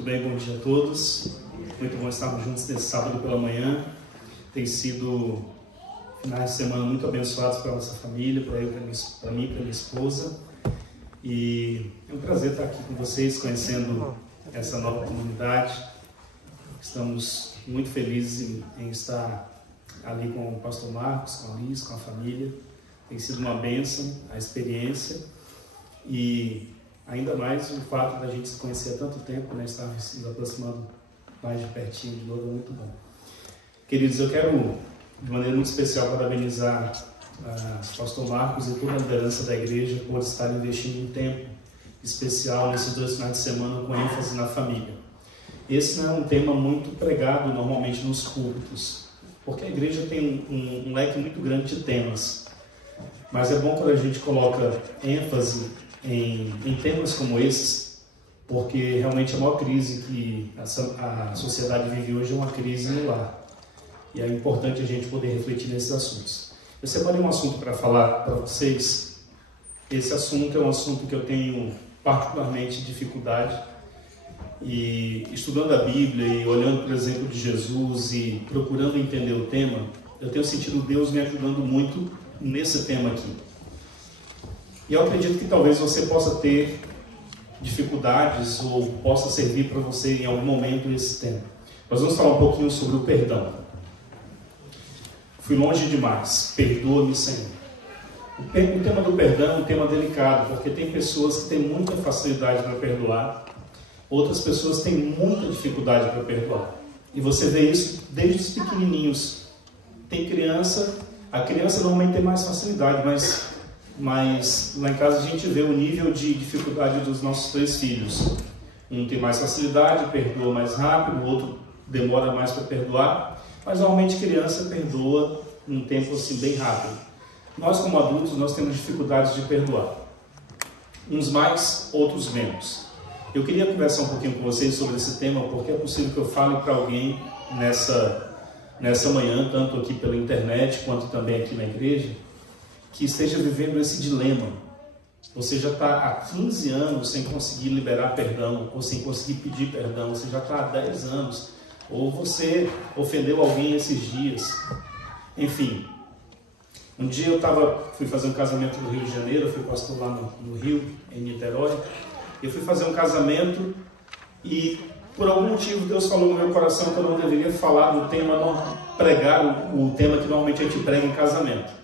Muito bem, bom dia a todos. Muito bom estarmos juntos nesse sábado pela manhã. Tem sido finais de semana muito abençoados para a nossa família, para mim, para minha esposa. E é um prazer estar aqui com vocês, conhecendo essa nova comunidade. Estamos muito felizes em estar ali com o pastor Marcos, com a Liz, com a família. Tem sido uma bênção a experiência e ainda mais o fato da gente se conhecer há tanto tempo, né? Estar nos aproximando mais de pertinho de novo, é muito bom. Queridos, eu quero de maneira muito especial parabenizar o pastor Marcos e toda a liderança da igreja por estar investindo um tempo especial nesses 2 finais de semana com ênfase na família. Esse não é um tema muito pregado normalmente nos cultos, porque a igreja tem um leque muito grande de temas, mas é bom quando a gente coloca ênfase em temas como esses, porque realmente a maior crise que a sociedade vive hoje é uma crise no lar. E é importante a gente poder refletir nesses assuntos. Eu separei um assunto para falar para vocês. Esse assunto é um assunto que eu tenho particularmente dificuldade. E estudando a Bíblia e olhando para o exemplo de Jesus e procurando entender o tema, eu tenho sentido Deus me ajudando muito nesse tema aqui. E eu acredito que talvez você possa ter dificuldades ou possa servir para você em algum momento esse tema. Nós vamos falar um pouquinho sobre o perdão. Fui longe demais, perdoa-me, Senhor. O tema do perdão é um tema delicado, porque tem pessoas que têm muita facilidade para perdoar, outras pessoas têm muita dificuldade para perdoar. E você vê isso desde os pequenininhos. Tem criança, a criança normalmente tem mais facilidade, mas lá em casa a gente vê o nível de dificuldade dos nossos 3 filhos. Um tem mais facilidade, perdoa mais rápido, o outro demora mais para perdoar, mas normalmente criança perdoa num tempo assim bem rápido. Nós como adultos, nós temos dificuldades de perdoar. Uns mais, outros menos. Eu queria conversar um pouquinho com vocês sobre esse tema, porque é possível que eu fale para alguém nessa manhã, tanto aqui pela internet, quanto também aqui na igreja, que esteja vivendo esse dilema. Você já está há 15 anos sem conseguir liberar perdão, ou sem conseguir pedir perdão, você já está há 10 anos, ou você ofendeu alguém esses dias. Enfim, um dia eu fui fazer um casamento no Rio de Janeiro, eu fui pastor lá no Rio, em Niterói. Eu fui fazer um casamento e por algum motivo Deus falou no meu coração que eu não deveria falar do tema, não pregar o tema que normalmente a gente prega em casamento.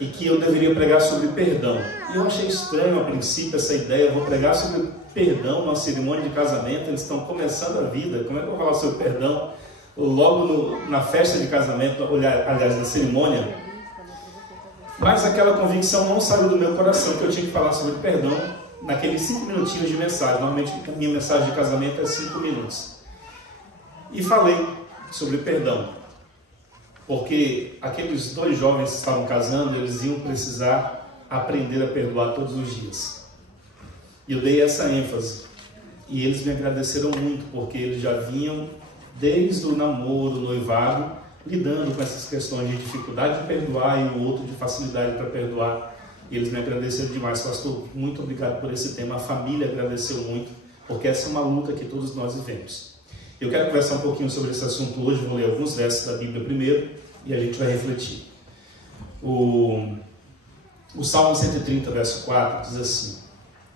E que eu deveria pregar sobre perdão. E eu achei estranho a princípio essa ideia, eu vou pregar sobre perdão numa cerimônia de casamento, eles estão começando a vida, como é que eu vou falar sobre perdão logo na festa de casamento, aliás, na cerimônia? Mas aquela convicção não saiu do meu coração, que eu tinha que falar sobre perdão naqueles 5 minutinhos de mensagem. Normalmente a minha mensagem de casamento é 5 minutos. E falei sobre perdão. Porque aqueles 2 jovens que estavam casando, eles iam precisar aprender a perdoar todos os dias. E eu dei essa ênfase. E eles me agradeceram muito, porque eles já vinham, desde o namoro, o noivado, lidando com essas questões de dificuldade de perdoar e o outro de facilidade para perdoar. E eles me agradeceram demais. Pastor, muito obrigado por esse tema. A família agradeceu muito, porque essa é uma luta que todos nós vivemos. Eu quero conversar um pouquinho sobre esse assunto hoje, vou ler alguns versos da Bíblia primeiro e a gente vai refletir. O Salmo 130, verso 4 diz assim,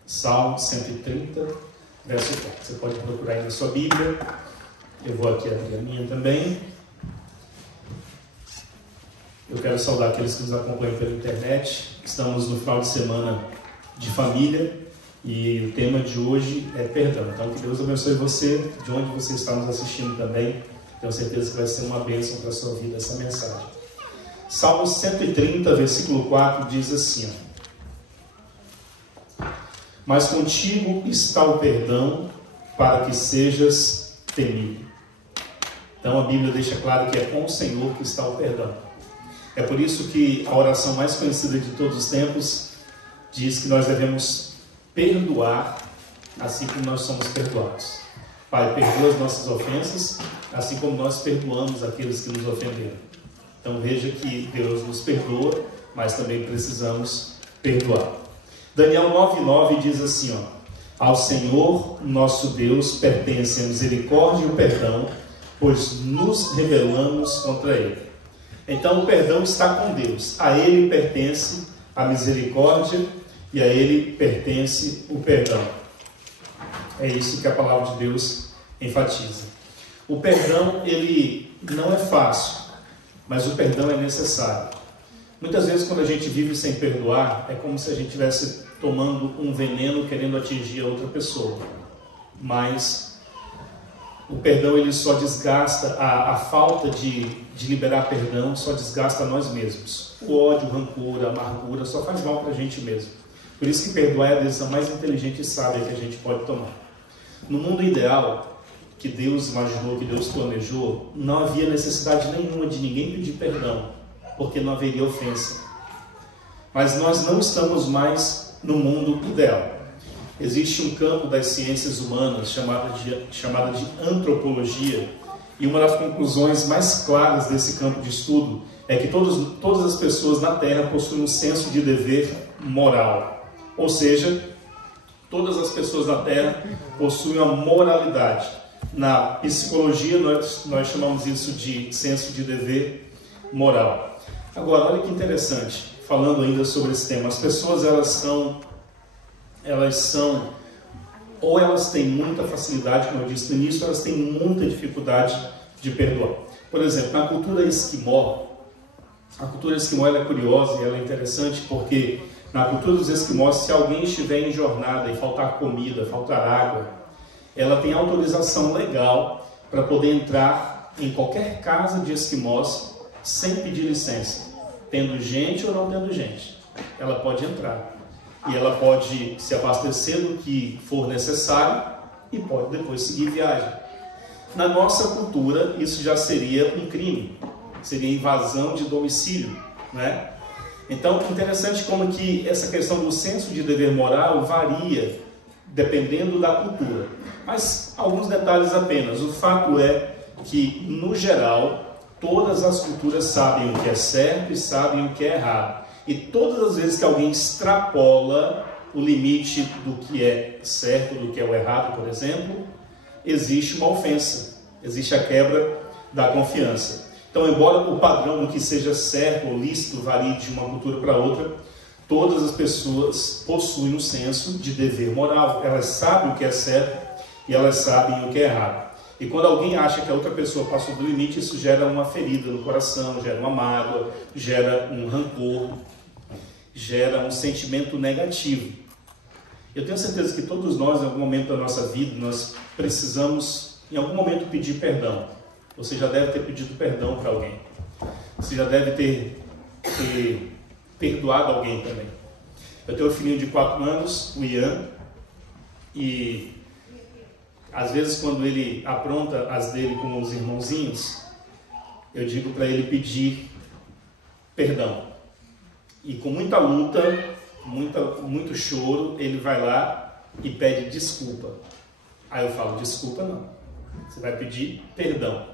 Salmo 130, verso 4. Você pode procurar aí na sua Bíblia, eu vou aqui abrir a minha também. Eu quero saudar aqueles que nos acompanham pela internet. Estamos no final de semana de família. E o tema de hoje é perdão. Então, que Deus abençoe você, de onde você está nos assistindo também. Tenho certeza que vai ser uma bênção para a sua vida essa mensagem. Salmo 130, versículo 4, diz assim, ó, mas contigo está o perdão, para que sejas temido. Então, a Bíblia deixa claro que é com o Senhor que está o perdão. É por isso que a oração mais conhecida de todos os tempos diz que nós devemos perdoar assim como nós somos perdoados. Pai, perdoa as nossas ofensas, assim como nós perdoamos aqueles que nos ofenderam. Então veja que Deus nos perdoa, mas também precisamos perdoar. Daniel 9:9 diz assim, ó, Ao Senhor, nosso Deus, pertence a misericórdia e o perdão, pois nos rebelamos contra Ele. Então o perdão está com Deus. A Ele pertence a misericórdia e a Ele pertence o perdão. É isso que a palavra de Deus enfatiza. O perdão, ele não é fácil, mas o perdão é necessário. Muitas vezes, quando a gente vive sem perdoar, é como se a gente estivesse tomando um veneno querendo atingir a outra pessoa. Mas o perdão, ele só desgasta, a falta de liberar perdão só desgasta nós mesmos. O ódio, o rancor, a amargura só faz mal para a gente mesmo. Por isso que perdoar é a decisão mais inteligente e sábia que a gente pode tomar. No mundo ideal que Deus imaginou, que Deus planejou, não havia necessidade nenhuma de ninguém pedir perdão, porque não haveria ofensa. Mas nós não estamos mais no mundo ideal. Existe um campo das ciências humanas chamada de antropologia, e uma das conclusões mais claras desse campo de estudo é que todas as pessoas na Terra possuem um senso de dever moral. Ou seja, todas as pessoas na Terra possuem uma moralidade. Na psicologia, nós chamamos isso de senso de dever moral. Agora, olha que interessante, falando ainda sobre esse tema. As pessoas, elas têm muita facilidade, como eu disse no início, elas têm muita dificuldade de perdoar. Por exemplo, na cultura esquimó, ela é curiosa e ela é interessante porque na cultura dos esquimós, se alguém estiver em jornada e faltar comida, faltar água, ela tem autorização legal para poder entrar em qualquer casa de esquimós sem pedir licença. Tendo gente ou não tendo gente, ela pode entrar. E ela pode se abastecer do que for necessário e pode depois seguir viagem. Na nossa cultura, isso já seria um crime. Seria invasão de domicílio, né? Então, interessante como que essa questão do senso de dever moral varia dependendo da cultura. Mas alguns detalhes apenas. O fato é que, no geral, todas as culturas sabem o que é certo e sabem o que é errado. E todas as vezes que alguém extrapola o limite do que é certo, do que é o errado, por exemplo, existe uma ofensa, existe a quebra da confiança. Então, embora o padrão do que seja certo ou lícito varie de uma cultura para outra, todas as pessoas possuem um senso de dever moral. Elas sabem o que é certo e elas sabem o que é errado. E quando alguém acha que a outra pessoa passou do limite, isso gera uma ferida no coração, gera uma mágoa, gera um rancor, gera um sentimento negativo. Eu tenho certeza que todos nós, em algum momento da nossa vida, nós precisamos, em algum momento, pedir perdão. Você já deve ter pedido perdão para alguém. Você já deve ter perdoado alguém também. Eu tenho um filhinho de 4 anos, o Ian, e às vezes quando ele apronta as dele com os irmãozinhos, eu digo para ele pedir perdão. E com muita luta, muito choro, ele vai lá e pede desculpa. Aí eu falo, desculpa não, você vai pedir perdão.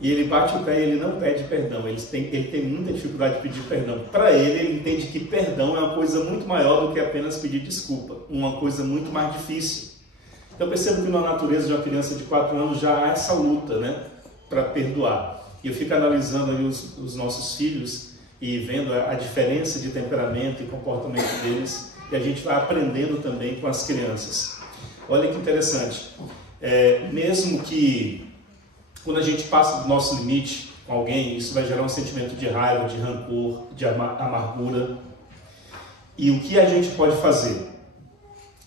E ele bate o pé e ele não pede perdão, ele tem muita dificuldade de pedir perdão. Para ele entende que perdão é uma coisa muito maior do que apenas pedir desculpa, uma coisa muito mais difícil. Então percebo que na natureza de uma criança de 4 anos já há essa luta, né, para perdoar. E eu fico analisando aí os nossos filhos e vendo a diferença de temperamento e comportamento deles, e a gente vai aprendendo também com as crianças. Olha que interessante, mesmo que quando a gente passa do nosso limite com alguém, isso vai gerar um sentimento de raiva, de rancor, de amargura. E o que a gente pode fazer?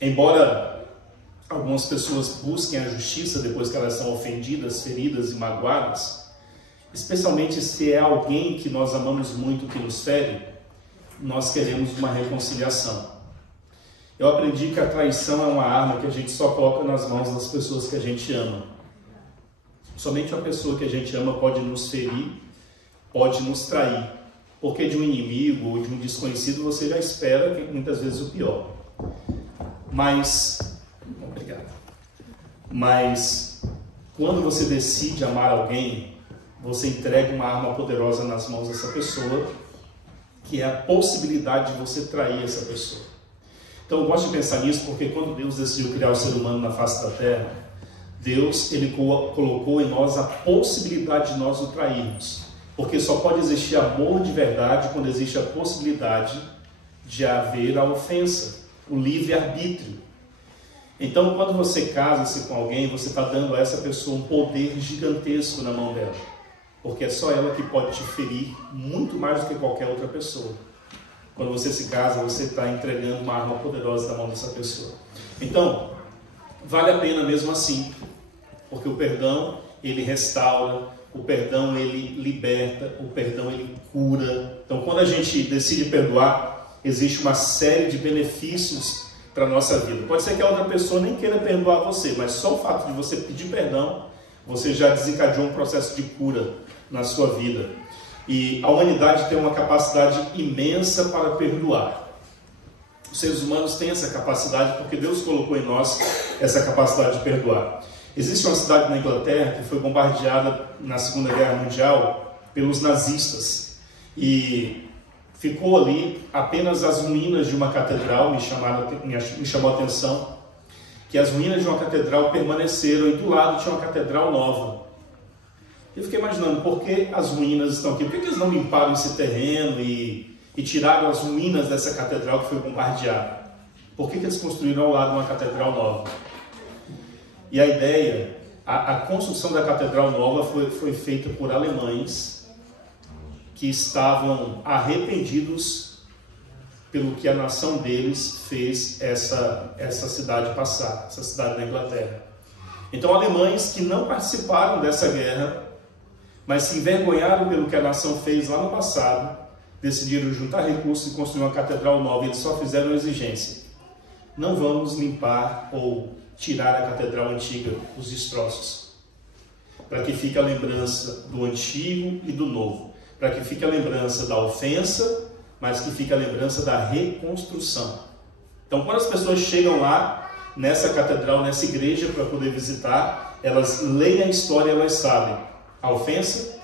Embora algumas pessoas busquem a justiça depois que elas são ofendidas, feridas e magoadas, especialmente se é alguém que nós amamos muito que nos fere, nós queremos uma reconciliação. Eu aprendi que a traição é uma arma que a gente só coloca nas mãos das pessoas que a gente ama. Somente uma pessoa que a gente ama pode nos ferir, pode nos trair. Porque de um inimigo ou de um desconhecido você já espera muitas vezes o pior. Mas quando você decide amar alguém, você entrega uma arma poderosa nas mãos dessa pessoa, que é a possibilidade de você trair essa pessoa. Então eu gosto de pensar nisso porque quando Deus decidiu criar o ser humano na face da terra, Deus ele colocou em nós a possibilidade de nós o trairmos. Porque só pode existir amor de verdade quando existe a possibilidade de haver a ofensa, o livre-arbítrio. Então, quando você casa-se com alguém, você está dando a essa pessoa um poder gigantesco na mão dela. Porque é só ela que pode te ferir muito mais do que qualquer outra pessoa. Quando você se casa, você está entregando uma arma poderosa na mão dessa pessoa. Então, vale a pena mesmo assim. Porque o perdão, ele restaura, o perdão, ele liberta, o perdão, ele cura. Então, quando a gente decide perdoar, existe uma série de benefícios para a nossa vida. Pode ser que a outra pessoa nem queira perdoar você, mas só o fato de você pedir perdão, você já desencadeou um processo de cura na sua vida. E a humanidade tem uma capacidade imensa para perdoar. Os seres humanos têm essa capacidade porque Deus colocou em nós essa capacidade de perdoar. Existe uma cidade na Inglaterra que foi bombardeada na Segunda Guerra Mundial pelos nazistas. E ficou ali apenas as ruínas de uma catedral, me chamou a atenção, que as ruínas de uma catedral permaneceram e do lado tinha uma catedral nova. Eu fiquei imaginando, por que as ruínas estão aqui? Por que eles não limparam esse terreno e tiraram as ruínas dessa catedral que foi bombardeada? Por que eles construíram ao lado uma catedral nova? E a ideia, a construção da catedral nova foi feita por alemães que estavam arrependidos pelo que a nação deles fez essa cidade passar, essa cidade da Inglaterra. Então, alemães que não participaram dessa guerra, mas se envergonharam pelo que a nação fez lá no passado, decidiram juntar recursos e construir uma catedral nova. Eles só fizeram uma exigência: não vamos limpar ou tirar a catedral antiga, os destroços, para que fique a lembrança do antigo e do novo, para que fique a lembrança da ofensa, mas que fique a lembrança da reconstrução. Então, quando as pessoas chegam lá, nessa catedral, nessa igreja, para poder visitar, elas leem a história e elas sabem a ofensa,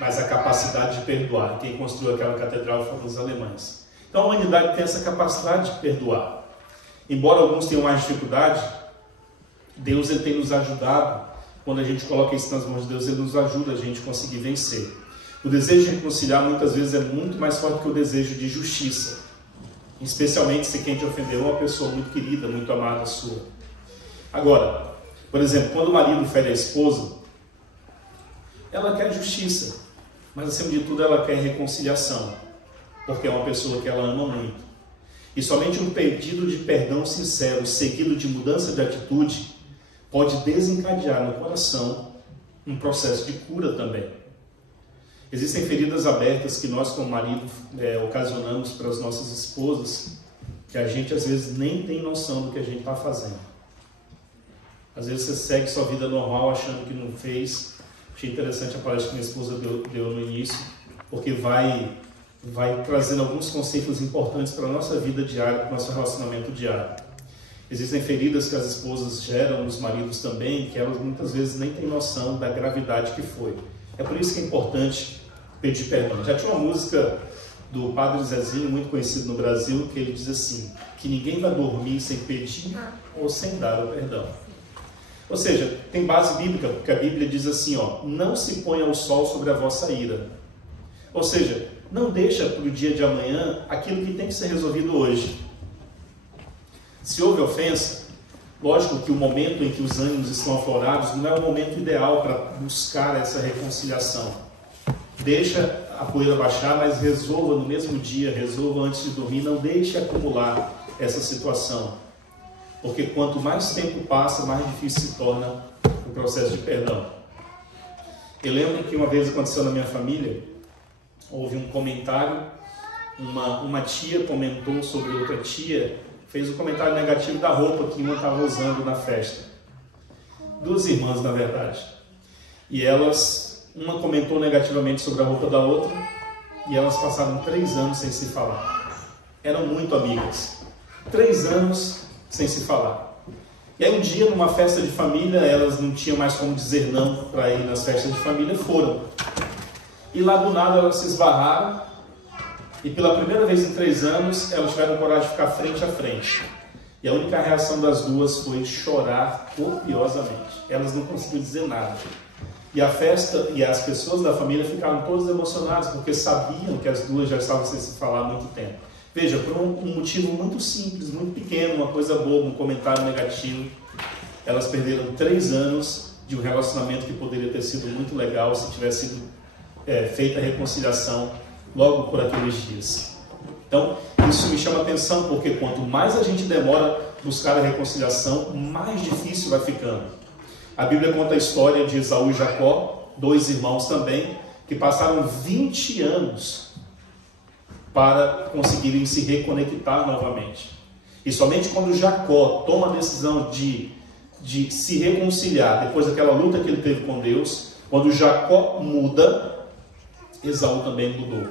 mas a capacidade de perdoar. Quem construiu aquela catedral foram os alemães. Então, a humanidade tem essa capacidade de perdoar. Embora alguns tenham mais dificuldade, Deus ele tem nos ajudado. Quando a gente coloca isso nas mãos de Deus, ele nos ajuda a gente conseguir vencer. O desejo de reconciliar muitas vezes é muito mais forte que o desejo de justiça, especialmente se quem te ofendeu é uma pessoa muito querida, muito amada sua. Agora, por exemplo, quando o marido fere a esposa, ela quer justiça, mas acima de tudo ela quer reconciliação, porque é uma pessoa que ela ama muito. E somente um pedido de perdão sincero, seguido de mudança de atitude, pode desencadear no coração um processo de cura também. Existem feridas abertas que nós, como marido, ocasionamos para as nossas esposas, que a gente às vezes nem tem noção do que a gente está fazendo. Às vezes você segue sua vida normal achando que não fez. Achei interessante a palestra que minha esposa deu no início, porque vai trazendo alguns conceitos importantes para a nossa vida diária, para o nosso relacionamento diário. Existem feridas que as esposas geram nos maridos também, que elas muitas vezes nem têm noção da gravidade que foi. É por isso que é importante pedir perdão. Já tinha uma música do Padre Zezinho, muito conhecido no Brasil, que ele diz assim: que ninguém vai dormir sem pedir ou sem dar o perdão. Ou seja, tem base bíblica, porque a Bíblia diz assim, não se ponha o sol sobre a vossa ira. Ou seja, não deixa para o dia de amanhã aquilo que tem que ser resolvido hoje. Se houve ofensa, lógico que o momento em que os ânimos estão aflorados não é o momento ideal para buscar essa reconciliação. Deixa a poeira baixar, mas resolva no mesmo dia, resolva antes de dormir, não deixe acumular essa situação. Porque quanto mais tempo passa, mais difícil se torna o processo de perdão. Eu lembro que uma vez aconteceu na minha família, houve um comentário, uma tia comentou sobre outra tia, fez um comentário negativo da roupa que uma estava usando na festa. Duas irmãs, na verdade. E uma comentou negativamente sobre a roupa da outra, e elas passaram 3 anos sem se falar. Eram muito amigas. 3 anos sem se falar. E aí um dia, numa festa de família, elas não tinham mais como dizer não para ir nas festas de família, foram. E lá do nada elas se esbarraram, e pela primeira vez em 3 anos, elas tiveram coragem de ficar frente a frente. E a única reação das duas foi chorar copiosamente. Elas não conseguiram dizer nada. E a festa e as pessoas da família ficaram todas emocionadas, porque sabiam que as duas já estavam sem se falar há muito tempo. Veja, por um motivo muito simples, muito pequeno, uma coisa boba, um comentário negativo, elas perderam 3 anos de um relacionamento que poderia ter sido muito legal se tivesse sido feita a reconciliação logo por aqueles dias. Então, isso me chama a atenção, porque quanto mais a gente demora a buscar a reconciliação, mais difícil vai ficando. A Bíblia conta a história de Esaú e Jacó, 2 irmãos também, que passaram 20 anos para conseguirem se reconectar novamente. E somente quando Jacó toma a decisão de se reconciliar, depois daquela luta que ele teve com Deus, quando Jacó muda, Esaú também mudou.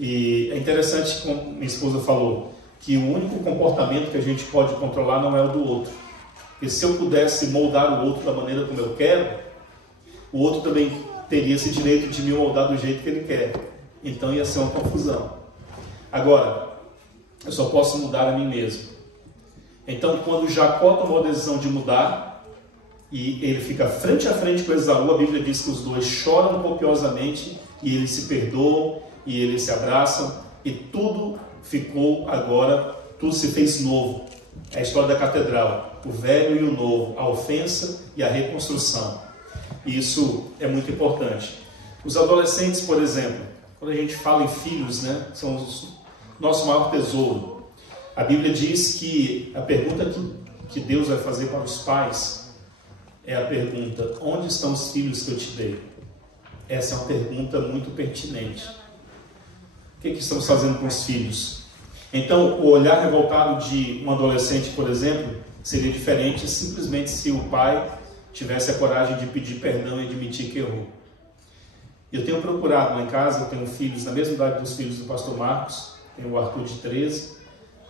E é interessante, como minha esposa falou, que o único comportamento que a gente pode controlar não é o do outro. Porque se eu pudesse moldar o outro da maneira como eu quero, o outro também teria esse direito de me moldar do jeito que ele quer. Então ia ser uma confusão. Agora, eu só posso mudar a mim mesmo. Então, quando Jacó tomou a decisão de mudar, e ele fica frente a frente com Esaú, a Bíblia diz que os dois choram copiosamente, e eles se perdoam, e eles se abraçam, e tudo ficou agora, tudo se fez novo. É a história da catedral, o velho e o novo, a ofensa e a reconstrução. E isso é muito importante. Os adolescentes, por exemplo, quando a gente fala em filhos, né, são o nosso maior tesouro. A Bíblia diz que a pergunta que Deus vai fazer para os pais é a pergunta: onde estão os filhos que eu te dei? Essa é uma pergunta muito pertinente. O que estamos fazendo com os filhos? Então, o olhar revoltado de um adolescente, por exemplo, seria diferente simplesmente se o pai tivesse a coragem de pedir perdão e admitir que errou. Eu tenho procurado lá em casa, eu tenho filhos na mesma idade dos filhos do pastor Marcos, tenho o Arthur de 13,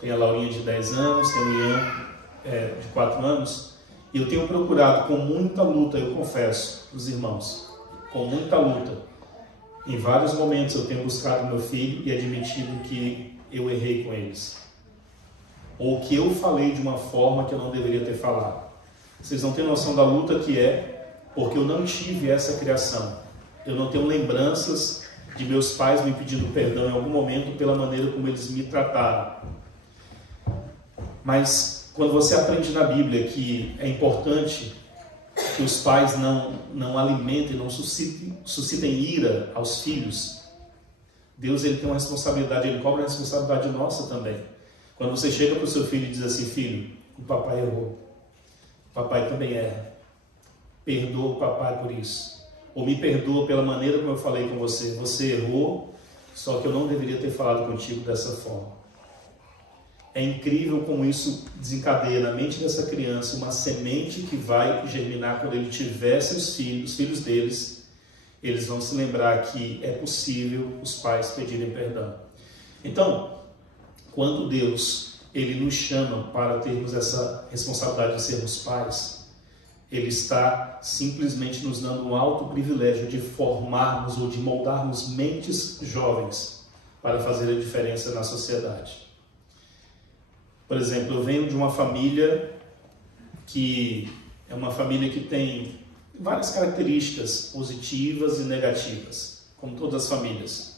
tenho a Laurinha de 10 anos, tenho o Ian de 4 anos, e eu tenho procurado com muita luta, eu confesso, os irmãos, com muita luta. Em vários momentos eu tenho buscado meu filho e admitido que eu errei com eles. Ou que eu falei de uma forma que eu não deveria ter falado. Vocês não têm noção da luta que é, porque eu não tive essa criação. Eu não tenho lembranças de meus pais me pedindo perdão em algum momento pela maneira como eles me trataram. Mas quando você aprende na Bíblia que é importante que os pais não alimentem, não suscitem ira aos filhos, Deus ele tem uma responsabilidade, ele cobra a responsabilidade nossa também. Quando você chega para o seu filho e diz assim: filho, o papai errou, o papai também erra, perdoa o papai por isso, ou me perdoa pela maneira como eu falei com você, você errou, só que eu não deveria ter falado contigo dessa forma. É incrível como isso desencadeia na mente dessa criança uma semente que vai germinar quando ele tiver seus filhos, os filhos deles. Eles vão se lembrar que é possível os pais pedirem perdão. Então, quando Deus ele nos chama para termos essa responsabilidade de sermos pais, Ele está simplesmente nos dando um alto privilégio de formarmos ou de moldarmos mentes jovens para fazer a diferença na sociedade. Por exemplo, eu venho de uma família que é uma família que tem várias características positivas e negativas, como todas as famílias.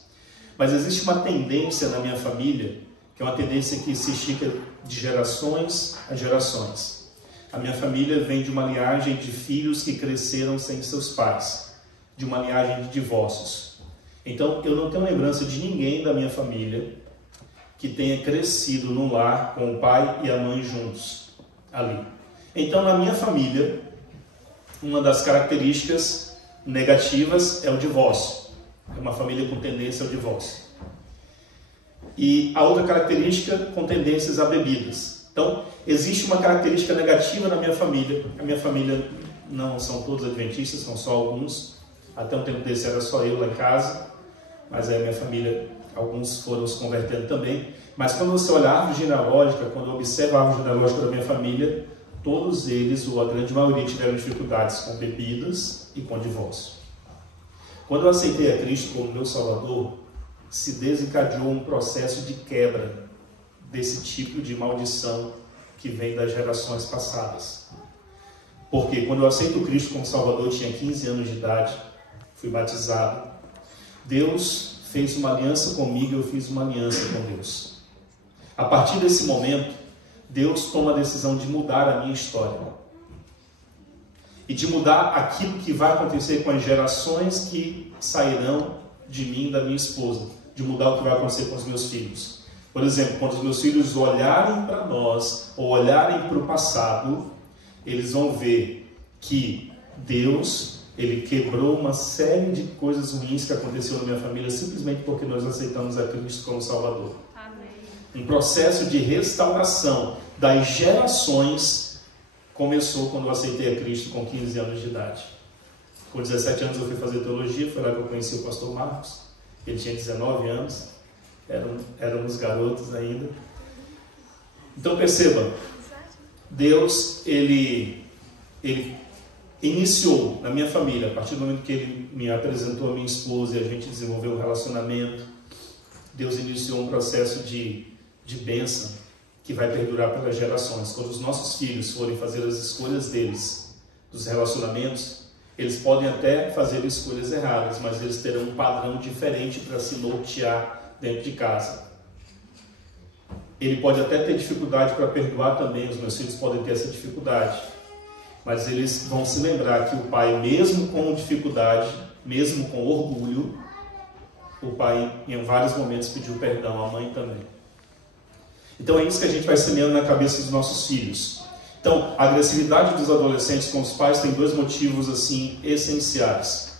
Mas existe uma tendência na minha família, que é uma tendência que se estica de gerações a gerações. A minha família vem de uma linhagem de filhos que cresceram sem seus pais, de uma linhagem de divórcios. Então, eu não tenho lembrança de ninguém da minha família que tenha crescido num lar com o pai e a mãe juntos, ali. Então, na minha família, uma das características negativas é o divórcio. É uma família com tendência ao divórcio. E a outra característica com tendências a bebidas. Então, existe uma característica negativa na minha família. A minha família não são todos adventistas, são só alguns. Até um tempo desse era só eu lá em casa, mas aí a minha família, alguns foram se convertendo também. Mas quando você olha a árvore genealógica, quando eu observo a árvore genealógica da minha família, todos eles, ou a grande maioria, tiveram dificuldades com bebidas e com divórcio. Quando eu aceitei a Cristo como meu Salvador, se desencadeou um processo de quebra desse tipo de maldição que vem das gerações passadas. Porque quando eu aceito Cristo como Salvador, eu tinha 15 anos de idade, fui batizado. Deus fez uma aliança comigo, eu fiz uma aliança com Deus. A partir desse momento, Deus toma a decisão de mudar a minha história. E de mudar aquilo que vai acontecer com as gerações que sairão de mim e da minha esposa. De mudar o que vai acontecer com os meus filhos. Por exemplo, quando os meus filhos olharem para nós, ou olharem para o passado, eles vão ver que Deus, Ele quebrou uma série de coisas ruins que aconteceu na minha família, simplesmente porque nós aceitamos a Cristo como Salvador. Amém. Um processo de restauração das gerações começou quando eu aceitei a Cristo com 15 anos de idade. Com 17 anos eu fui fazer teologia, foi lá que eu conheci o pastor Marcos. Ele tinha 19 anos, éramos garotos ainda. Então perceba, Deus, Ele iniciou na minha família, a partir do momento que Ele me apresentou a minha esposa e a gente desenvolveu um relacionamento, Deus iniciou um processo de bênção que vai perdurar pelas gerações. Quando os nossos filhos forem fazer as escolhas deles, dos relacionamentos, eles podem até fazer escolhas erradas, mas eles terão um padrão diferente para se nortear dentro de casa. Ele pode até ter dificuldade para perdoar também, os meus filhos podem ter essa dificuldade, mas eles vão se lembrar que o pai, mesmo com dificuldade, mesmo com orgulho, o pai em vários momentos pediu perdão, a mãe também. Então é isso que a gente vai semeando na cabeça dos nossos filhos. Então, a agressividade dos adolescentes com os pais tem dois motivos assim essenciais.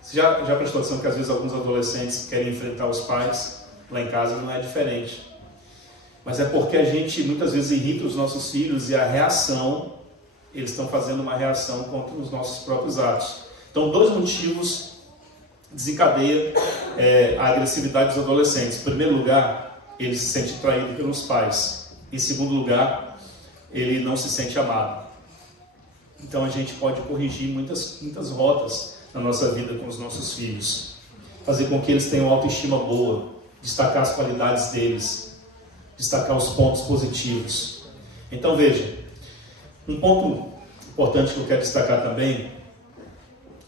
Você já prestou atenção que às vezes alguns adolescentes querem enfrentar os pais? Lá em casa não é diferente. Mas é porque a gente muitas vezes irrita os nossos filhos e a reação, eles estão fazendo uma reação contra os nossos próprios atos. Então, dois motivos desencadeiam a agressividade dos adolescentes. Em primeiro lugar, ele se sente traído pelos pais. Em segundo lugar, ele não se sente amado. Então a gente pode corrigir muitas rotas na nossa vida com os nossos filhos. Fazer com que eles tenham autoestima boa, destacar as qualidades deles, destacar os pontos positivos. Então veja, um ponto importante que eu quero destacar também: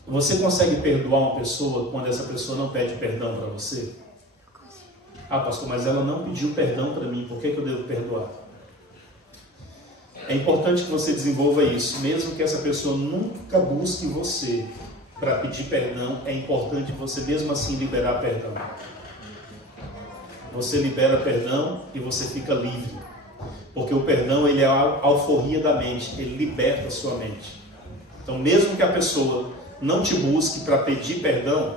você consegue perdoar uma pessoa quando essa pessoa não pede perdão para você? Ah, pastor, mas ela não pediu perdão para mim, por que eu devo perdoar? É importante que você desenvolva isso, mesmo que essa pessoa nunca busque você para pedir perdão, é importante você mesmo assim liberar perdão. Você libera perdão e você fica livre, porque o perdão, ele é a alforria da mente, ele liberta a sua mente. Então mesmo que a pessoa não te busque para pedir perdão,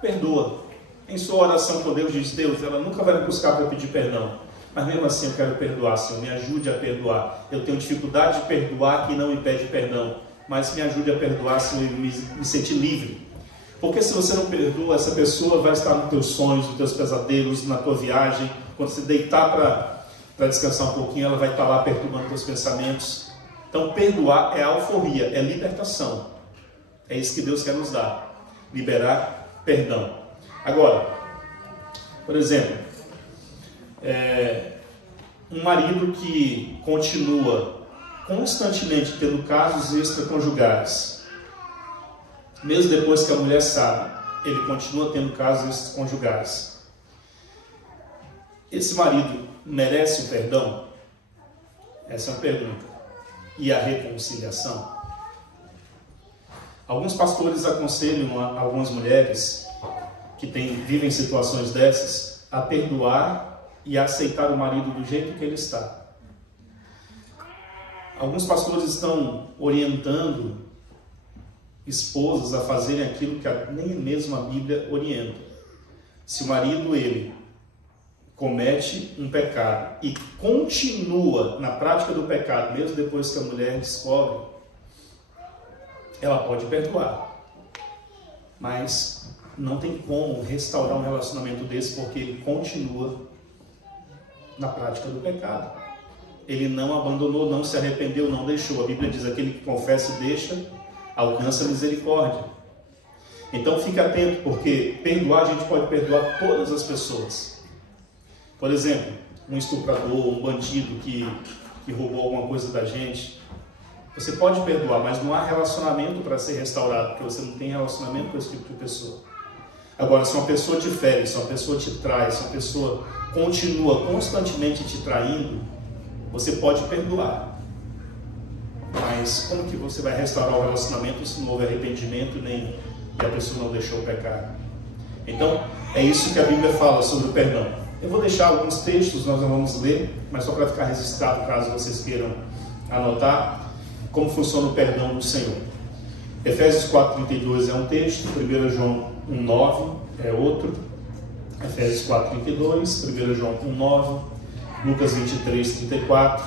perdoa. Em sua oração com Deus, diz: Deus, ela nunca vai me buscar para pedir perdão, mas mesmo assim eu quero perdoar, Senhor, me ajude a perdoar. Eu tenho dificuldade de perdoar quem não me pede perdão, mas me ajude a perdoar, Senhor, e me sentir livre. Porque se você não perdoa, essa pessoa vai estar nos teus sonhos, nos teus pesadelos, na tua viagem. Quando você deitar para descansar um pouquinho, ela vai estar lá perturbando teus pensamentos. Então perdoar é alforria, é libertação. É isso que Deus quer nos dar, liberar perdão. Agora, por exemplo, um marido que continua constantemente tendo casos extraconjugais, mesmo depois que a mulher sabe, ele continua tendo casos extraconjugais. Esse marido merece o perdão? Essa é uma pergunta. E a reconciliação? Alguns pastores aconselham algumas mulheres que vivem situações dessas a perdoar e a aceitar o marido do jeito que ele está. Alguns pastores estão orientando esposas a fazerem aquilo que nem mesmo a Bíblia orienta. Se o marido, ele comete um pecado e continua na prática do pecado, mesmo depois que a mulher descobre, ela pode perdoar. Mas não tem como restaurar um relacionamento desse, porque ele continua na prática do pecado. Ele não abandonou, não se arrependeu, não deixou. A Bíblia diz: aquele que confessa e deixa, alcança a misericórdia. Então fique atento, porque perdoar, a gente pode perdoar todas as pessoas. Por exemplo, um estuprador, um bandido que roubou alguma coisa da gente, você pode perdoar, mas não há relacionamento para ser restaurado, porque você não tem relacionamento com esse tipo de pessoa. Agora, se uma pessoa te fere, se uma pessoa te trai, se uma pessoa continua constantemente te traindo, você pode perdoar. Mas como que você vai restaurar o relacionamento se não houve arrependimento nem e a pessoa não deixou o pecado? Então, é isso que a Bíblia fala sobre o perdão. Eu vou deixar alguns textos, nós não vamos ler, mas só para ficar registrado, caso vocês queiram anotar, como funciona o perdão do Senhor. Efésios 4,32 é um texto, 1 João 1,9 é outro, Efésios 4,32, 1 João 1,9, Lucas 23,34,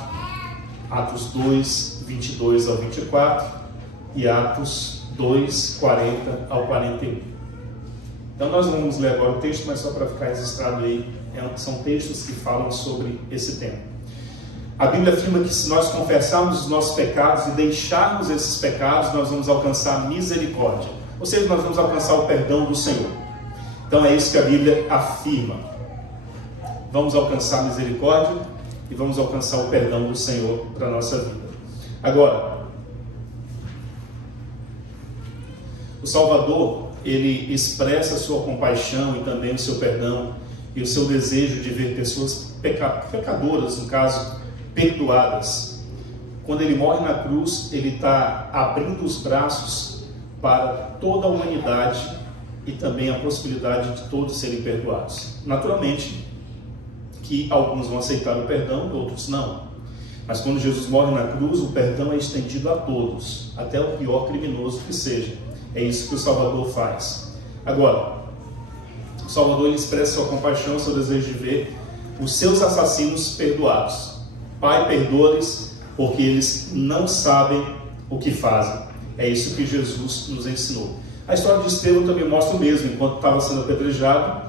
Atos 2, 22 ao 24 e Atos 2, 40 ao 41. Então nós não vamos ler agora o texto, mas só para ficar registrado aí, são textos que falam sobre esse tema. A Bíblia afirma que se nós confessarmos os nossos pecados e deixarmos esses pecados, nós vamos alcançar misericórdia. Ou seja, nós vamos alcançar o perdão do Senhor. Então é isso que a Bíblia afirma. Vamos alcançar misericórdia e vamos alcançar o perdão do Senhor para a nossa vida. Agora, o Salvador, ele expressa a sua compaixão e também o seu perdão e o seu desejo de ver pessoas pecadoras, no caso, perdoadas. Quando ele morre na cruz, ele está abrindo os braços para toda a humanidade e também a possibilidade de todos serem perdoados. Naturalmente que alguns vão aceitar o perdão, outros não. Mas quando Jesus morre na cruz, o perdão é estendido a todos, até o pior criminoso que seja. É isso que o Salvador faz. Agora, o Salvador ele expressa sua compaixão, seu desejo de ver os seus assassinos perdoados. Pai, perdoa-lhes, porque eles não sabem o que fazem. É isso que Jesus nos ensinou. A história de Estevão também mostra o mesmo. Enquanto estava sendo apedrejado,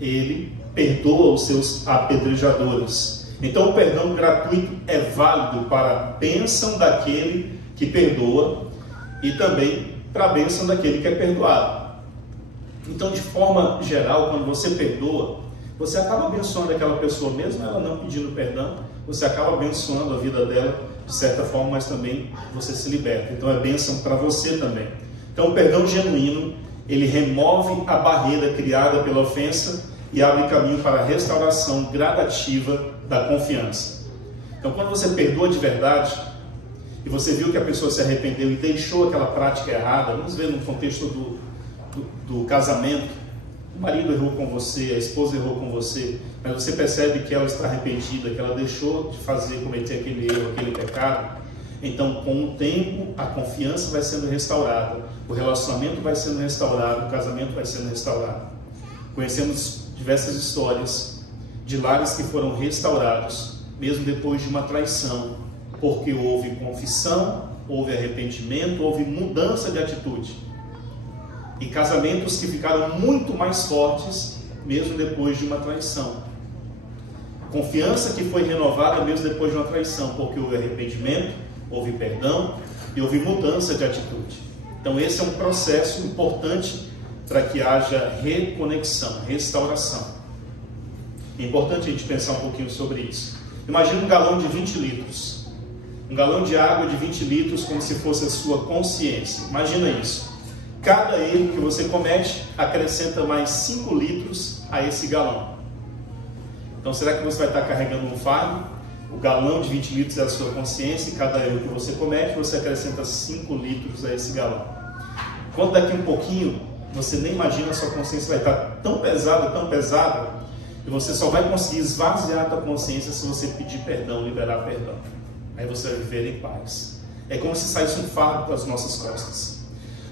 ele perdoa os seus apedrejadores. Então o perdão gratuito é válido para a bênção daquele que perdoa e também para a bênção daquele que é perdoado. Então, de forma geral, quando você perdoa, você acaba abençoando aquela pessoa, mesmo ela não pedindo perdão, você acaba abençoando a vida dela de certa forma, mas também você se liberta. Então é bênção para você também. Então o perdão genuíno, ele remove a barreira criada pela ofensa e abre caminho para a restauração gradativa da confiança. Então quando você perdoa de verdade, e você viu que a pessoa se arrependeu e deixou aquela prática errada, vamos ver no contexto do casamento, o marido errou com você, a esposa errou com você, mas você percebe que ela está arrependida, que ela deixou de cometer aquele erro, aquele pecado. Então, com o tempo, a confiança vai sendo restaurada, o relacionamento vai sendo restaurado, o casamento vai sendo restaurado. Conhecemos diversas histórias de lares que foram restaurados, mesmo depois de uma traição, porque houve confissão, houve arrependimento, houve mudança de atitude. E casamentos que ficaram muito mais fortes, mesmo depois de uma traição. Confiança que foi renovada mesmo depois de uma traição, porque houve arrependimento, houve perdão e houve mudança de atitude. Então esse é um processo importante para que haja reconexão, restauração. É importante a gente pensar um pouquinho sobre isso. Imagina um galão de 20 litros. Um galão de água de 20 litros como se fosse a sua consciência. Imagina isso. Cada erro que você comete acrescenta mais 5 litros a esse galão. Então será que você vai estar carregando um fardo? O galão de 20 litros é a sua consciência e cada erro que você comete, você acrescenta 5 litros a esse galão. Quando daqui um pouquinho, você nem imagina, a sua consciência vai estar tão pesada, que você só vai conseguir esvaziar a tua consciência se você pedir perdão, liberar perdão. Aí você vai viver em paz. É como se saísse um fardo das nossas costas.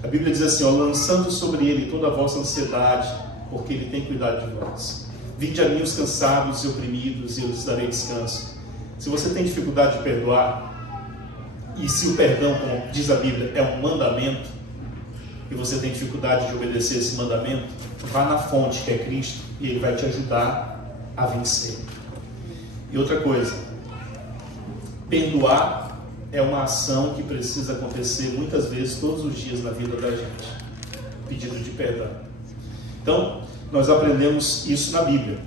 A Bíblia diz assim, lançando sobre ele toda a vossa ansiedade, porque ele tem cuidado de vós. Vinde a mim os cansados e oprimidos, e eu lhes darei descanso. Se você tem dificuldade de perdoar, e se o perdão, como diz a Bíblia, é um mandamento, e você tem dificuldade de obedecer esse mandamento, vá na fonte que é Cristo, e Ele vai te ajudar a vencer. E outra coisa, perdoar é uma ação que precisa acontecer muitas vezes, todos os dias na vida da gente. Pedido de perdão. Então, nós aprendemos isso na Bíblia.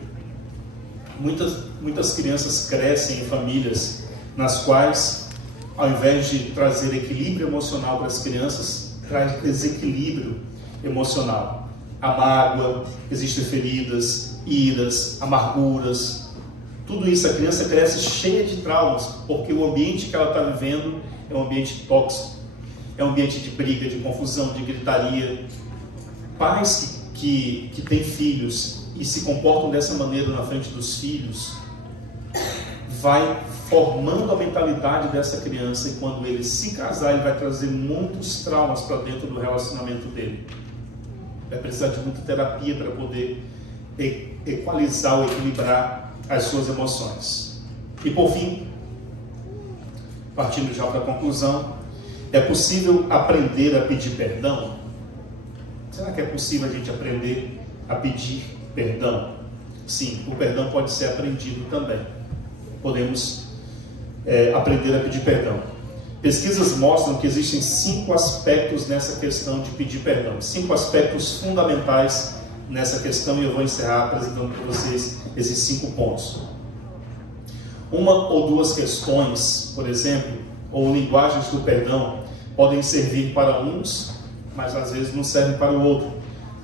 Muitas crianças crescem em famílias nas quais, ao invés de trazer equilíbrio emocional para as crianças, traz desequilíbrio emocional. A mágoa, existem feridas, iras, amarguras. Tudo isso, a criança cresce cheia de traumas, porque o ambiente que ela está vivendo é um ambiente tóxico, é um ambiente de briga, de confusão, de gritaria. Pais que têm filhos e se comportam dessa maneira na frente dos filhos, vai formando a mentalidade dessa criança, e quando ele se casar, ele vai trazer muitos traumas para dentro do relacionamento dele. Vai precisar de muita terapia para poder equalizar ou equilibrar as suas emoções. E por fim, partindo já para a conclusão, é possível aprender a pedir perdão? Será que é possível a gente aprender a pedir perdão? Sim, o perdão pode ser aprendido também. Podemos aprender a pedir perdão. Pesquisas mostram que existem 5 aspectos nessa questão de pedir perdão. 5 aspectos fundamentais nessa questão, e eu vou encerrar apresentando para vocês esses 5 pontos. Uma ou duas questões, por exemplo, ou linguagens do perdão, podem servir para uns, mas às vezes não servem para o outro.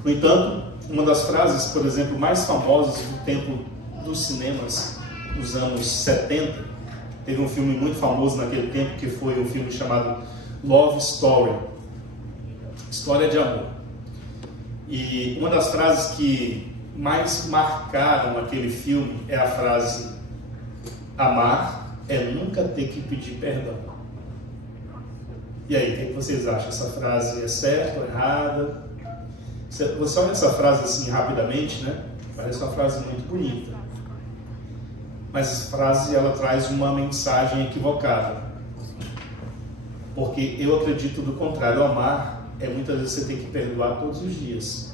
No entanto, uma das frases, por exemplo, mais famosas do tempo dos cinemas, nos anos 70, teve um filme muito famoso naquele tempo, que foi um filme chamado Love Story, História de Amor. E uma das frases que mais marcaram aquele filme é a frase: amar é nunca ter que pedir perdão. E aí, o que vocês acham? Essa frase é certa ou errada? Você olha essa frase assim rapidamente, né? Parece uma frase muito bonita. Mas essa frase, ela traz uma mensagem equivocada. Porque eu acredito do contrário. Amar é muitas vezes você tem que perdoar todos os dias.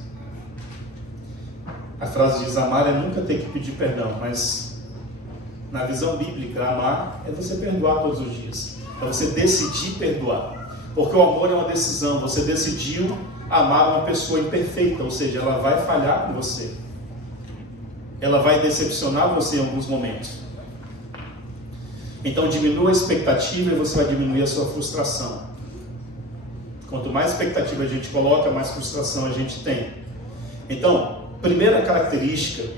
A frase diz: amar é nunca ter que pedir perdão. Mas na visão bíblica, amar é você perdoar todos os dias. É você decidir perdoar. Porque o amor é uma decisão. Você decidiu amar uma pessoa imperfeita, ou seja, ela vai falhar com você. Ela vai decepcionar você em alguns momentos. Então diminua a expectativa e você vai diminuir a sua frustração. Quanto mais expectativa a gente coloca, mais frustração a gente tem. Então, primeira característica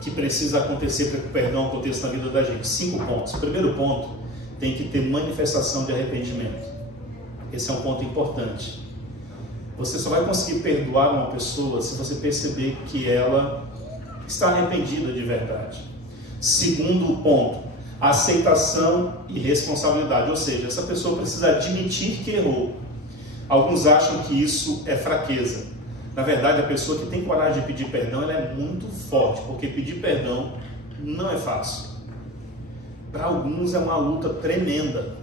que precisa acontecer para que o perdão aconteça na vida da gente. 5 pontos. Primeiro ponto, tem que ter manifestação de arrependimento. Esse é um ponto importante. Você só vai conseguir perdoar uma pessoa se você perceber que ela está arrependida de verdade. Segundo ponto, aceitação e responsabilidade. Ou seja, essa pessoa precisa admitir que errou. Alguns acham que isso é fraqueza. Na verdade, a pessoa que tem coragem de pedir perdão, ela é muito forte, porque pedir perdão não é fácil. Para alguns é uma luta tremenda.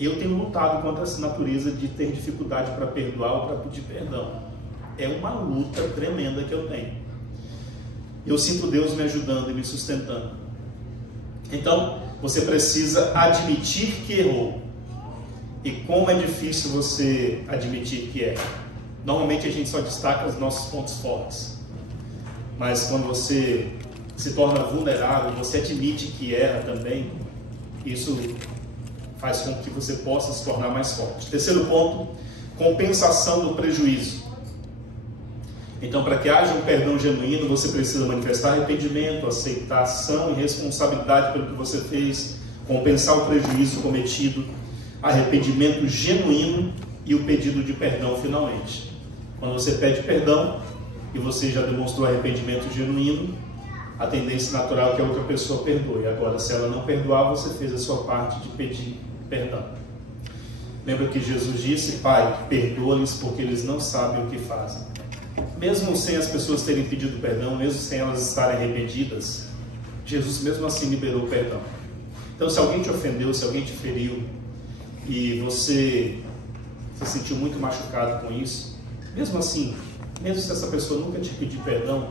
Eu tenho lutado contra essa natureza de ter dificuldade para perdoar ou para pedir perdão. É uma luta tremenda que eu tenho. Eu sinto Deus me ajudando e me sustentando. Então, você precisa admitir que errou. E como é difícil você admitir que erra. Normalmente a gente só destaca os nossos pontos fortes. Mas quando você se torna vulnerável, você admite que erra também, isso faz com que você possa se tornar mais forte. Terceiro ponto, compensação do prejuízo. Então, para que haja um perdão genuíno, você precisa manifestar arrependimento, aceitação e responsabilidade pelo que você fez, compensar o prejuízo cometido, arrependimento genuíno e o pedido de perdão finalmente. Quando você pede perdão e você já demonstrou arrependimento genuíno, a tendência natural é que a outra pessoa perdoe. Agora, se ela não perdoar, você fez a sua parte de pedir perdão. Lembra que Jesus disse: Pai, perdoa-lhes porque eles não sabem o que fazem. Mesmo sem as pessoas terem pedido perdão, mesmo sem elas estarem arrependidas, Jesus mesmo assim liberou o perdão. Então, se alguém te ofendeu, se alguém te feriu e você se sentiu muito machucado com isso, mesmo assim, mesmo se essa pessoa nunca te pedir perdão,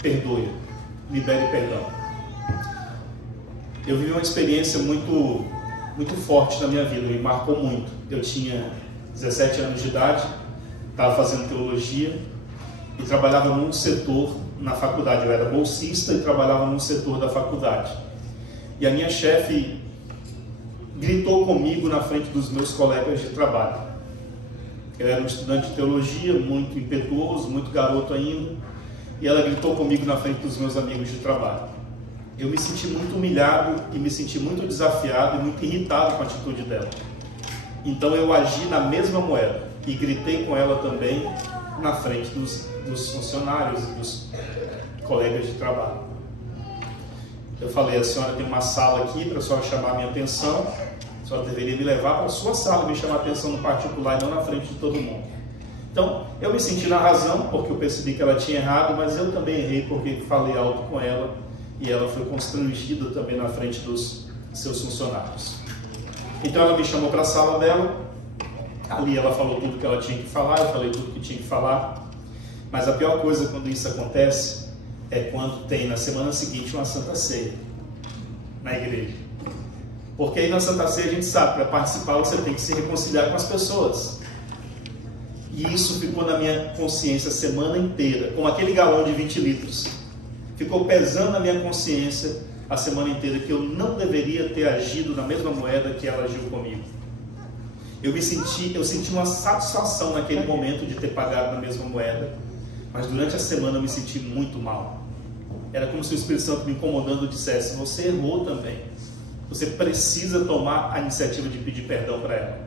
perdoe, libere perdão. Eu vivi uma experiência muito forte na minha vida, me marcou muito. Eu tinha 17 anos de idade, estava fazendo teologia e trabalhava num setor na faculdade, eu era bolsista e trabalhava num setor da faculdade. E a minha chefe gritou comigo na frente dos meus colegas de trabalho. Eu era um estudante de teologia, muito impetuoso, muito garoto ainda, e ela gritou comigo na frente dos meus amigos de trabalho. Eu me senti muito humilhado e me senti muito desafiado e muito irritado com a atitude dela. Então eu agi na mesma moeda e gritei com ela também na frente dos funcionários e dos colegas de trabalho. Eu falei: a senhora tem uma sala aqui para a senhora chamar a minha atenção, a senhora deveria me levar para a sua sala e me chamar a atenção no particular e não na frente de todo mundo. Então, eu me senti na razão, porque eu percebi que ela tinha errado, mas eu também errei porque falei alto com ela e ela foi constrangida também na frente dos seus funcionários. Então ela me chamou para a sala dela, ali ela falou tudo que ela tinha que falar, eu falei tudo que tinha que falar, mas a pior coisa quando isso acontece é quando tem na semana seguinte uma Santa Ceia na igreja. Porque aí na Santa Ceia a gente sabe, para participar você tem que se reconciliar com as pessoas. E isso ficou na minha consciência a semana inteira, com aquele galão de 20 litros. Ficou pesando na minha consciência a semana inteira que eu não deveria ter agido na mesma moeda que ela agiu comigo. Eu senti uma satisfação naquele momento de ter pagado na mesma moeda, mas durante a semana eu me senti muito mal. Era como se o Espírito Santo me incomodando dissesse: você errou também. Você precisa tomar a iniciativa de pedir perdão para ela.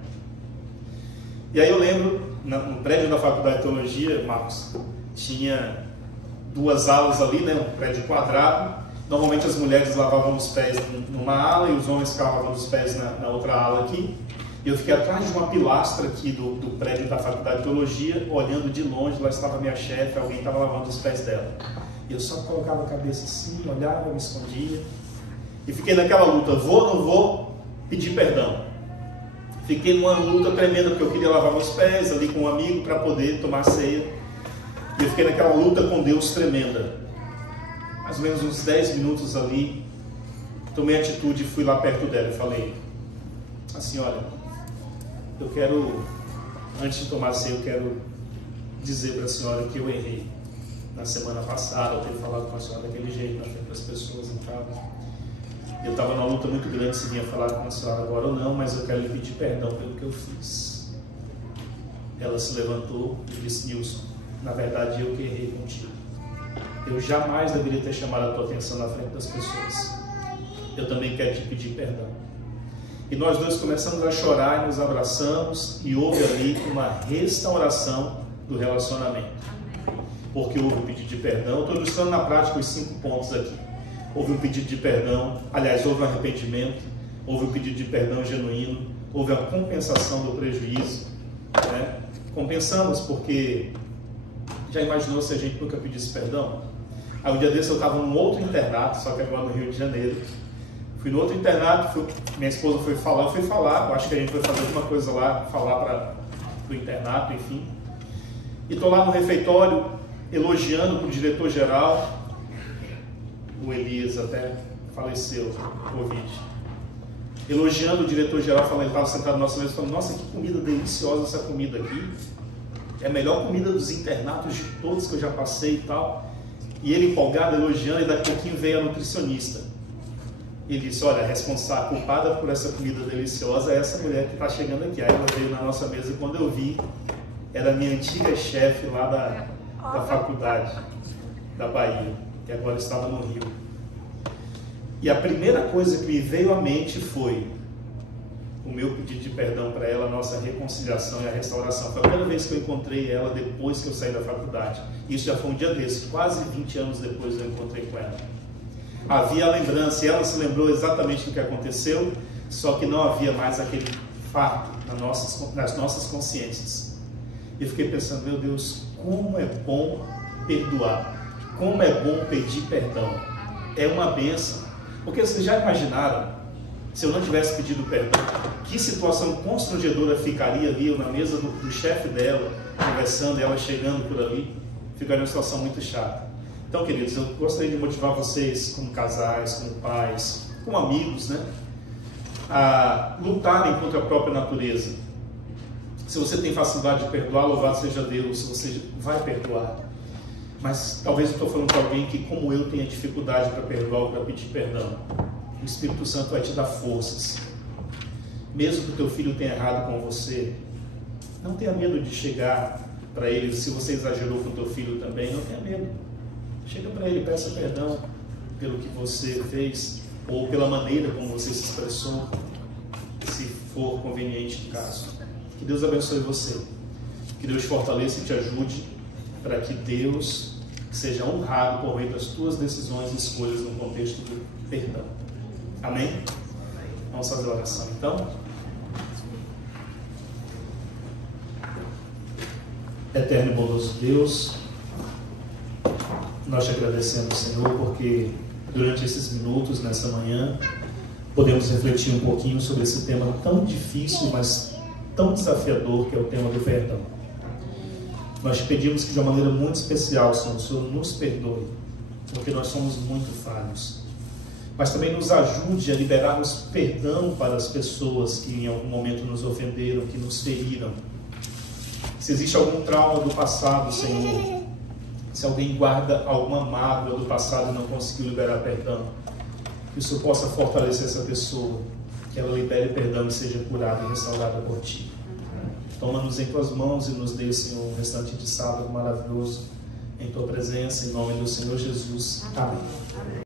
E aí eu lembro, no prédio da Faculdade de Teologia, Marcos, tinha 2 alas ali, né, um prédio quadrado. Normalmente as mulheres lavavam os pés numa ala e os homens ficavam lavando os pés na outra ala aqui. E eu fiquei atrás de uma pilastra aqui do prédio da Faculdade de Teologia, olhando de longe, lá estava minha chefe, alguém estava lavando os pés dela. E eu só colocava a cabeça assim, olhava, me escondia. E fiquei naquela luta: vou ou não vou pedir perdão? Fiquei numa luta tremenda, porque eu queria lavar meus pés ali com um amigo para poder tomar ceia. E eu fiquei naquela luta com Deus tremenda. Mais ou menos uns 10 minutos ali, tomei atitude e fui lá perto dela e falei assim: olha, eu quero, antes de tomar ceia, eu quero dizer para a senhora que eu errei na semana passada, eu ter falado com a senhora daquele jeito, na frente das pessoas em casa. Eu estava numa luta muito grande se vinha falar com a senhora agora ou não, mas eu quero lhe pedir perdão pelo que eu fiz. Ela se levantou e disse: Nilson, na verdade eu que errei contigo. Eu jamais deveria ter chamado a tua atenção na frente das pessoas. Eu também quero te pedir perdão. E nós dois começamos a chorar e nos abraçamos, e houve ali uma restauração do relacionamento. Porque houve um pedido de perdão. Eu estou ilustrando na prática os 5 pontos aqui. Houve um pedido de perdão, aliás, houve um arrependimento, houve um pedido de perdão genuíno, houve a compensação do prejuízo, né? Compensamos porque já imaginou se a gente nunca pedisse perdão? Aí um dia desse eu estava num outro internato, só que agora no Rio de Janeiro. Fui no outro internato, minha esposa foi falar, eu fui falar, eu acho que a gente foi fazer alguma coisa lá, falar para o internato, enfim. E estou lá no refeitório, elogiando para o diretor-geral. O Elias até faleceu com Covid. Elogiando o diretor-geral, falando, ele estava sentado na nossa mesa, falando: nossa, que comida deliciosa essa comida aqui. É a melhor comida dos internatos de todos que eu já passei e tal. E ele empolgado, elogiando, e daqui a pouquinho veio a nutricionista. Ele disse: olha, a responsável, culpada por essa comida deliciosa é essa mulher que está chegando aqui. Aí ela veio na nossa mesa e quando eu vi, era a minha antiga chefe lá da faculdade da Bahia, que agora estava no Rio. E a primeira coisa que me veio à mente foi o meu pedido de perdão para ela, a nossa reconciliação e a restauração. Foi a primeira vez que eu encontrei ela depois que eu saí da faculdade. Isso já foi um dia desses, quase 20 anos depois eu encontrei com ela. Havia a lembrança, e ela se lembrou exatamente do que aconteceu, só que não havia mais aquele fato nas nossas consciências. E eu fiquei pensando: meu Deus, como é bom perdoar. Como é bom pedir perdão. É uma bênção. Porque vocês já imaginaram, se eu não tivesse pedido perdão, que situação constrangedora ficaria ali, eu na mesa do chefe dela, conversando, ela chegando por ali? Ficaria uma situação muito chata. Então, queridos, eu gostaria de motivar vocês, como casais, como pais, como amigos, né, a lutarem contra a própria natureza. Se você tem facilidade de perdoar, louvado seja Deus, se você vai perdoar. Mas talvez eu estou falando para alguém que, como eu, tenha dificuldade para perdoar ou para pedir perdão. O Espírito Santo vai te dar forças. Mesmo que o teu filho tenha errado com você, não tenha medo de chegar para ele. Se você exagerou com o teu filho também, não tenha medo. Chega para ele, peça perdão pelo que você fez ou pela maneira como você se expressou, se for conveniente no caso. Que Deus abençoe você. Que Deus te fortaleça e te ajude para que Deus seja honrado por meio das tuas decisões e escolhas no contexto do perdão. Amém? Vamos fazer a oração então. Eterno e bondoso Deus, nós te agradecemos, Senhor, porque durante esses minutos, nessa manhã, podemos refletir um pouquinho sobre esse tema tão difícil, mas tão desafiador, que é o tema do perdão. Nós te pedimos que de uma maneira muito especial, Senhor, o Senhor nos perdoe, porque nós somos muito falhos. Mas também nos ajude a liberarmos perdão para as pessoas que em algum momento nos ofenderam, que nos feriram. Se existe algum trauma do passado, Senhor, se alguém guarda alguma mágoa do passado e não conseguiu liberar perdão, que o Senhor possa fortalecer essa pessoa, que ela libere perdão e seja curada e restaurada por Ti. Toma-nos em Tuas mãos e nos dê, Senhor, um restante de sábado maravilhoso em Tua presença, em nome do Senhor Jesus. Amém.